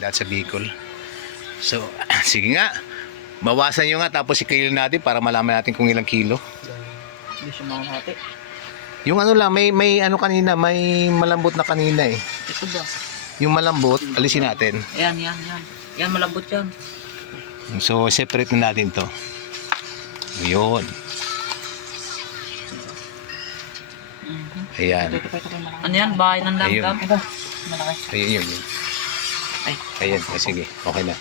dahil sa Bicol. So, sige nga. Bawasan nyo nga tapos i-kilo natin para malaman natin kung ilang kilo. Hindi siya makakati. Yung ano lang, may ano kanina, may malambot na kanina eh. Ito ba? Yung malambot, alisin natin. Ayan. Yan, malambot yan. So, separate na natin to. Yun. Ayan. Ano yan? Bahay ng langgam? Ayun. Ito. Malaki. Ayun. Ay. Ayan. O, sige. Okay na.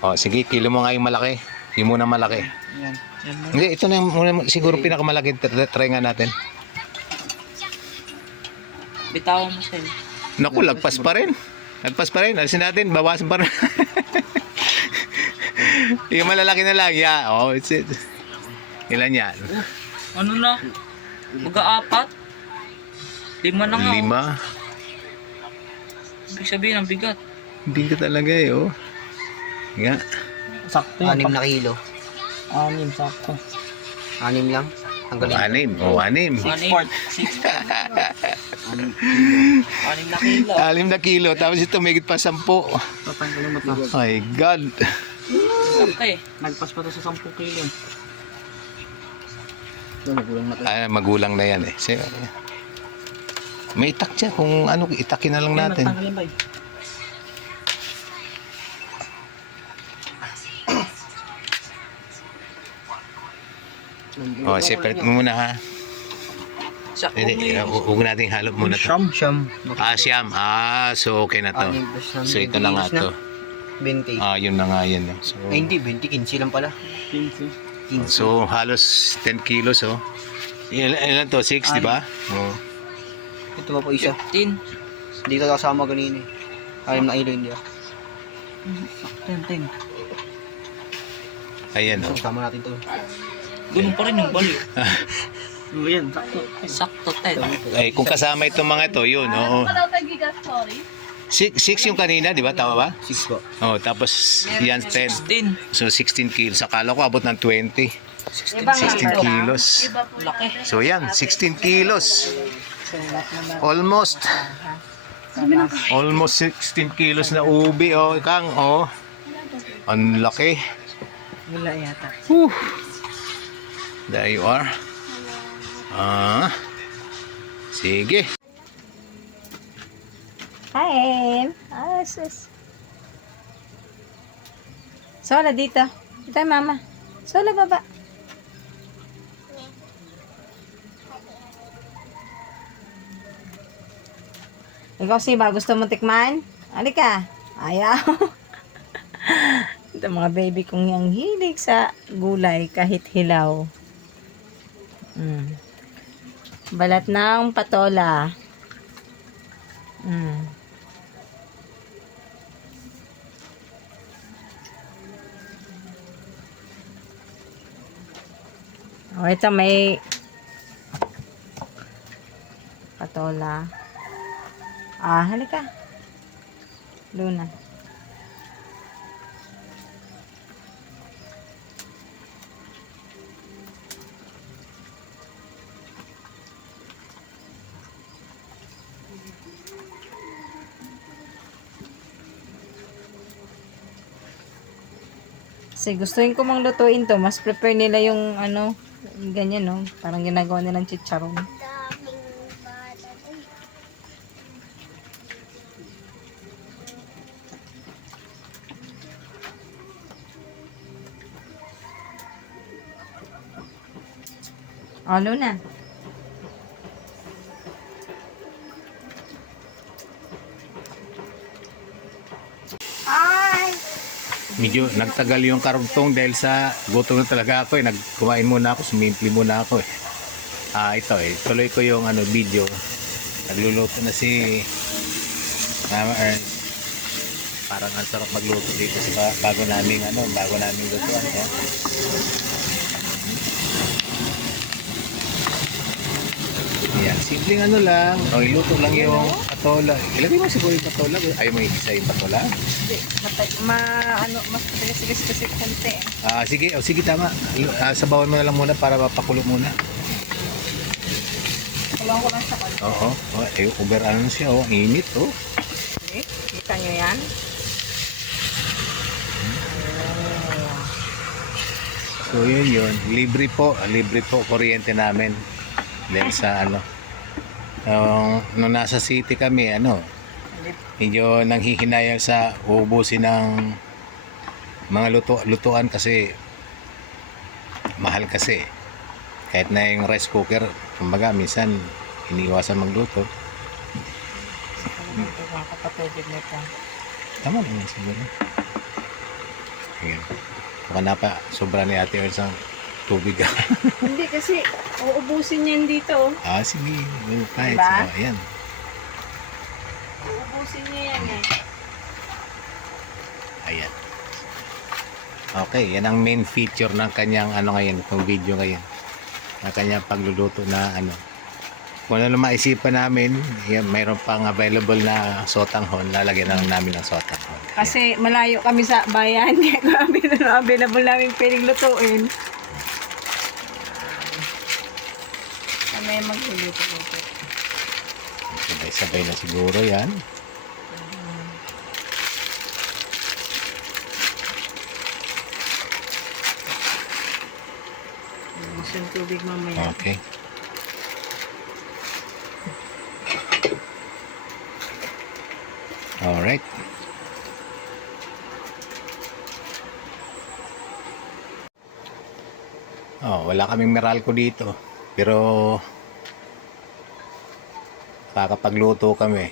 O, sige. Kilo mo nga yung malaki. Yung muna malaki. Yan. Yan mo. Hindi, ito na yung muna, siguro pinakamalaki. Try nga natin. Bitawan mo siya. Naku, lagpas pa rin. Lagpas pa rin. Alisin natin. Bawasan pa rin. Yung malalaki na lang. Yeah. Oh, it's it. Ilan yan? Ano na? Mag-aapat? 5 na nga. 5. Ibig sabihin, ang bigat. Bigat talaga eh, oh. Nga. Sakto. 6 na kilo. 6, sakto. 6 lang. Tanggalin. 6. Oh, 6. 6 na kilo. 6 na kilo. Tapos ito, may pa 10. Tatanggalin mo ito. My God. Sakto eh. Nagpas pa ito sa 10 kilo. Magulang na yan eh. So, may itak siya. Kung ano, itakin na lang natin. Tanggalin ba eh? Oh, separate mo muna ha. Sakto Hindi, huwag natin halop muna to. Siyam. Siyam. So okay na to. So ito na nga to. 20. Yun na nga yan. So, Ay hindi, 20. 15 lang pala. 15. so halos 10 kilos oh. Ilan to? 6, di ba? Oh. Ito pa po isa. 10. Hindi ka kasama kanina eh. 6 na kilo hindi ah. Sakto yan, 10. Ayan oh. Kasama natin to. Ganun pa rin yung bali. Oo yan, sakto. Sakto, 10. Ay, kung kasama itong mga ito, yun. Oo. 6 yung kanina, di ba? Tama ba? 6 po. Oh, tapos yan 10. 10. So 16 kilos. Akala ko abot ng 20. 16 kilos. Laki. So yan, 16 kilos. Almost 16 kilos na ubi oh, Kang oh. Ang laki. Wala yata. Whew. There you are. Sige. Kain. Sus. Sola dito. Dito mama. Sola baba. Ikaw si ba? Gusto mo tikman? Halika. Ayaw. Ito mga baby kong yang hilig sa gulay kahit hilaw. Balat ng patola. Oh, ito may patola. Halika. Luna. Kasi gustuin ko mang lutuin to, mas prepare nila yung ano, ganyan no, parang ginagawa nilang chicharon. Luna. Medyo nagtagal yung karugtong dahil sa gutom na talaga ako eh. Nagkumain muna ako, sumimpli muna ako eh. Ito eh, tuloy ko yung video. Nagluluto na si Mama Ern. Parang ang sarap magluto dito sa bago naming lutuan. Yan, simpleng lang. Iluto lang yung patola. Ilagay mo siguro yung patola. Ayaw mo isa yung patola? Mas matigas kasi konti. Sige tama. Sabawan mo na lang muna para mapakulo muna. Kulong ko lang sa kanya. Oo. Over ano siya, init oh. Okay. Kita nyo yan? So yun. Libre po kuryente namin. Dahil sa ano. Nung nasa city kami, medyo nanghihinayang sa uubusin ng mga lutuan kasi mahal kasi. Kahit na yung rice cooker, kumbaga minsan iniiwasan magluto. Mga kapatid nito. Tama naman siguro. Ayan. Baka na pa, sobra ni Ate Ernst ang tubig. Hindi kasi, uubusin yan dito. Sige. Kahit. Diba? So, ayan. Uubusin niya yan eh. Ayan. Okay, yan ang main feature ng kanyang ngayon, itong video ngayon. Ng kanyang pagluluto na Kung ano maisipan namin, yan, mayroon pang available na sotanghon, lalagyan na lang namin ng sotanghon. Kasi malayo kami sa bayan, kaya grabe na available namin pwedeng lutuin. Kami magluluto-luto. Sabay-sabay na siguro yan. Gusto yung tubig mamaya. Okay. Alright. Wala kaming Meralco dito. Pero kakapagluto kami.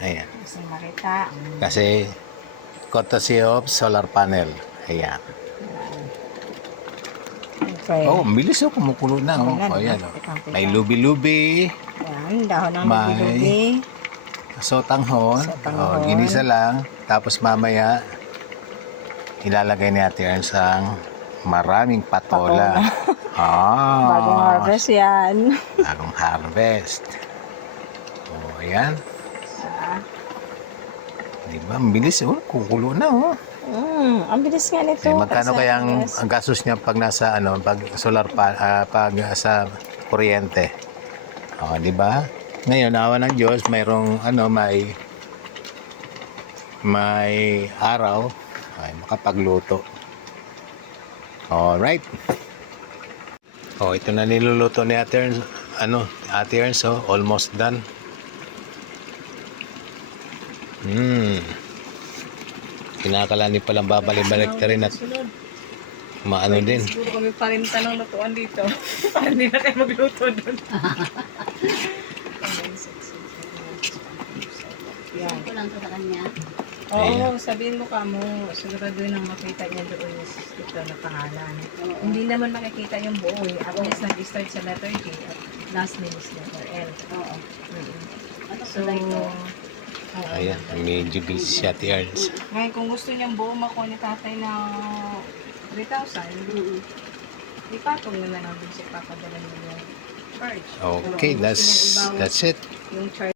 Ayan. Gusto makita. Kasi courtesy of solar panel. Ayan. Okay. Ang bilis kumukulo na. Ayan. May lubi-lubi. Yan, dahon ng May- lubi-lubi. Sotanghon. Sotanghon. Ginisa lang. Tapos mamaya ilalagay ni Ate Ernst ang maraming patola. Bagong harvest yan. Bagong harvest. Ayan. Diba? Ang bilis. Kukulo na. Ang bilis nga nito. Magkano Kasi kaya ang yes. gastos niya pag nasa pag solar pag sa kuryente? Di ba? Ngayon, awa ng Diyos, mayroong may araw ay makapagluto. Alright. Ito na niluluto ni Ate Ernst. Ate Ernst, almost done. Kinakalani palang babalik-balik na rin at maano din. Siguro kami pa rin tanong lutuan dito. Para hindi na tayo magluto doon. Yan. Ko lang to sa kanya. Oo, sabihin mo ka mo, siguraduhin ang makita niya doon ito na pangalan. Hindi naman makikita yung buo eh. At least nag-start sa letter J at last name is letter L. Oo. So, Ayan, medyo busy si Ate Ernst. ngayon kung gusto niyang buo makuha ni tatay na 3,000, ipatong na lang din siya papadala niya yung charge. Okay, that's it. Yung charge